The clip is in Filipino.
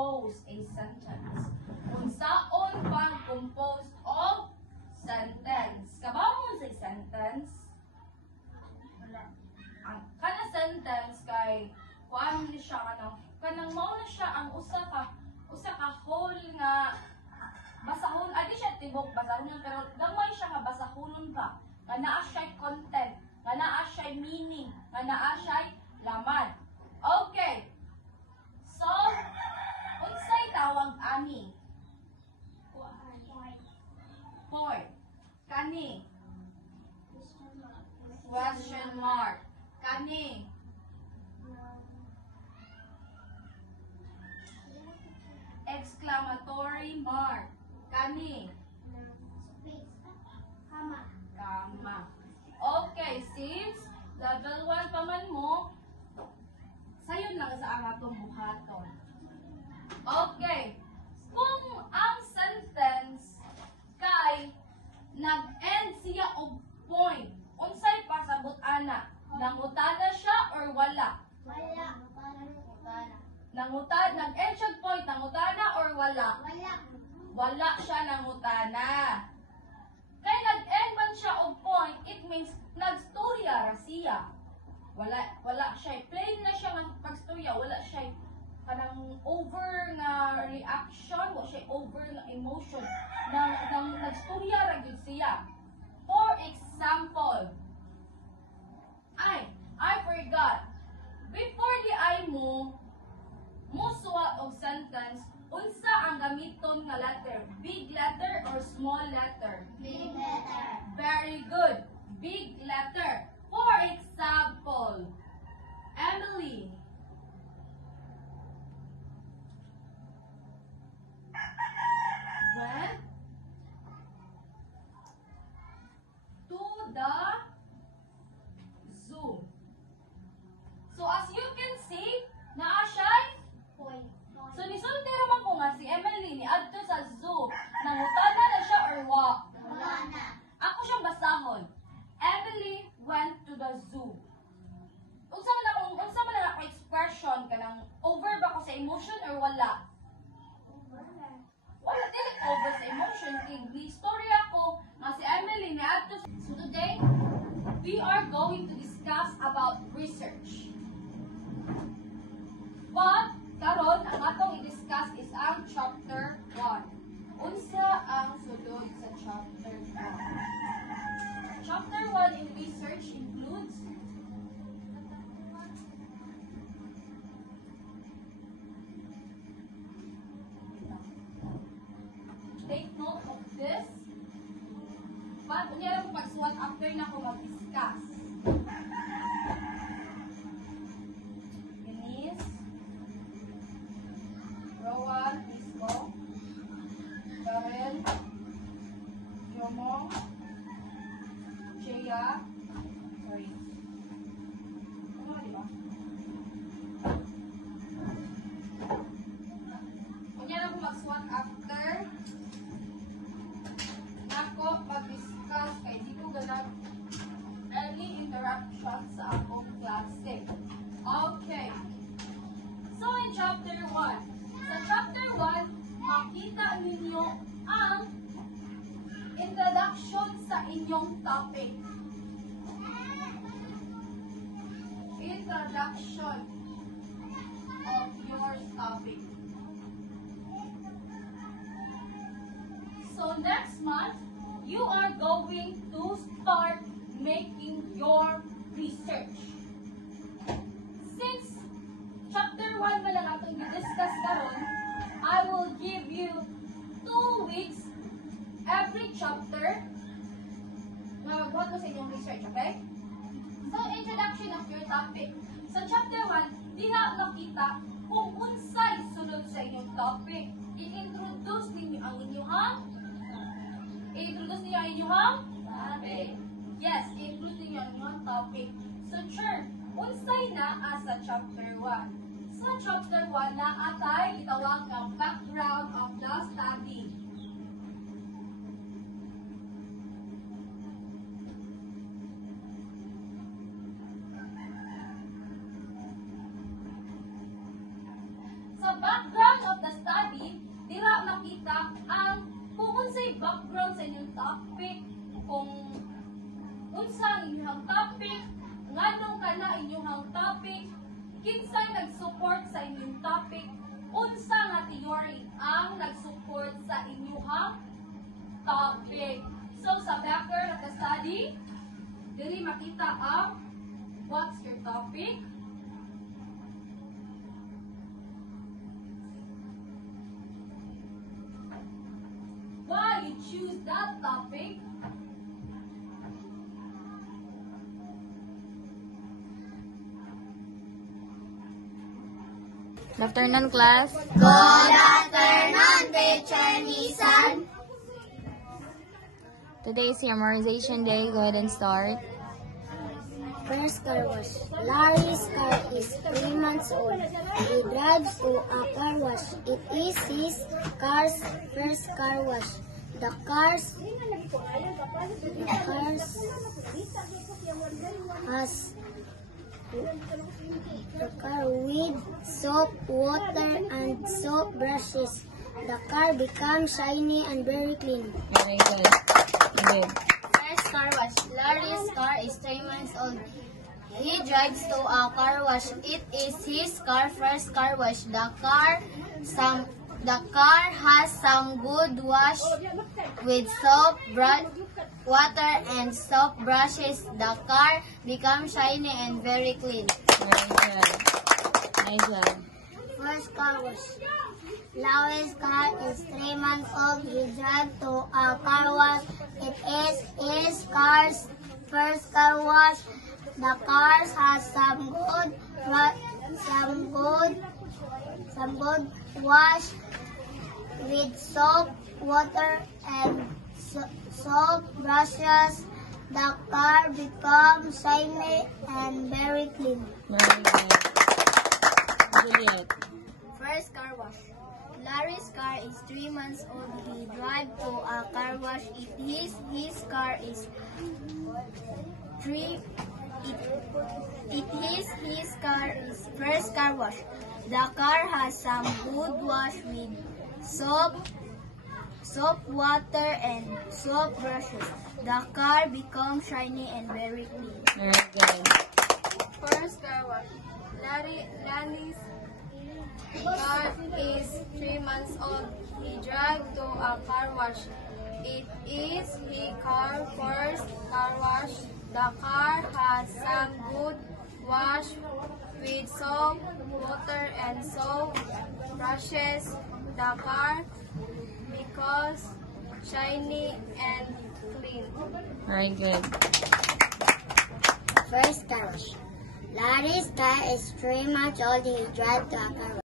compose a sentence? Unsaon pag-compose of sentence? Kabamon sa sentence? Ang kana sentence kay kuan ni siya kanang mao na siya ang usa ka whole nga basahon, di siya tibok basahon pero gamay siya nga basahonon ba nga naa siya content, nga naa siya meaning, nga naa siya laman. Okay, so unsay tawag ani? Point. Kani question mark. Kani exclamatory mark. Kani kama. Okay, since level 1 pa man mo, sayon lang sa ang atong buhaton. Okay, kung ang sentence kay nag-end siya og point, unsay pasabot ana? Nangutana siya or wala? Nag-end siya point, nangutana or wala? Wala siya nangutana. Kay nag-end man siya og point, it means nagstorya ra siya. Wala siya. Plain na siya ng pagstorya, wala siya kanang over nga reaction, wala siya over nga emotion. Nagstorya ra gyud siya. For example, I forgot. Before di ay mo suwat og sentence, unsa ang gamiton nga letter? Big letter or small letter? Big letter. Very good. Big letter. For example, Emily went to the zoo. So as you can see, naa siya. So nisulti naman ko nga si Emily ni adto sa zoo. Nangutana na siya or wa? Wala na. Ako siyang basahon. Emily went to the zoo. Unsa man na ako expression kanang over ba ko sa emotion or wala? Wala dili over sa emotion kay istorya ko nga si Emily ni adto. So today we are going to discuss about research. But karon ang atong i-discuss is ang chapter 1. Unsa ang sulod sa chapter 1? Chapter 1 in research includes take note of this. Unya lang pagsuwat after na ko mag-discuss. Denise, Rowan, Isco, Darren, Yomo, Jaya, sorry. Ano di ba? Unya lang mag-swat after nako mag-discuss kay di ko ganag any interaction sa akong klase. Okay. So in chapter 1, sa chapter 1, makita ninyo ang introduction sa inyong topic. Introduction of your topic. So next month, you are going to start making your research. Since chapter 1 ba lang atong i-discuss karon, I will give you 2 weeks every chapter na magbuhat mo sa inyong research, okay? So, introduction of your topic. Sa chapter 1, di na nakita kung unsay sunod sa inyong topic. I-introduce ninyo ang inyong topic. Yes, i-introduce ninyo ang inyong topic. So, sure, unsay na sa chapter 1. Sa chapter 1 na atay itawag ang background of the study. Sa background of the study, dira makita ang kung unsay background sa inyong topic, kung unsang inyong topic, nganong kana inyong topic, kinsay nag-support sa inyong topic, unsa nga theory ang nag-support sa inyong topic. So, sa background of the study, dili makita ang what's your topic, why you choose that topic, Good afternoon, class. Good afternoon, Teacher Nisan. Today is memorization day. Go ahead and start. First car wash. Larry's car is 3 months old. He drives to a car wash. It is his car's first car wash. The car's has the car with soap, water, and soap brushes. The car becomes shiny and very clean. Very good. Good. First car wash. Larry's car is 3 months old. He drives to a car wash. It is his first car wash. The car has some good wash with soap, water, and soap brushes. The car becomes shiny and very clean. Very good. Nice job. First car wash. Larry's car is 3 months old. He drives to a car wash. It is his car's first car wash. The car has some good wash with soap, water, and soap brushes. The car becomes shiny and very clean. Very good. Juliet. First car wash. Larry's car is 3 months old. He drives to a car wash. His car is his car's first car wash. The car has some good wash with soap, water, and soap brushes. The car becomes shiny and very clean. Very good. First car wash. Larry's car is 3 months old. He drives to a car wash. It is his car's first car wash. The car has some good wash with soap, water, and soap brushes. The car becomes shiny and clean. Very good. First car wash. Larry's car is 3 months old. He drives to a car wash.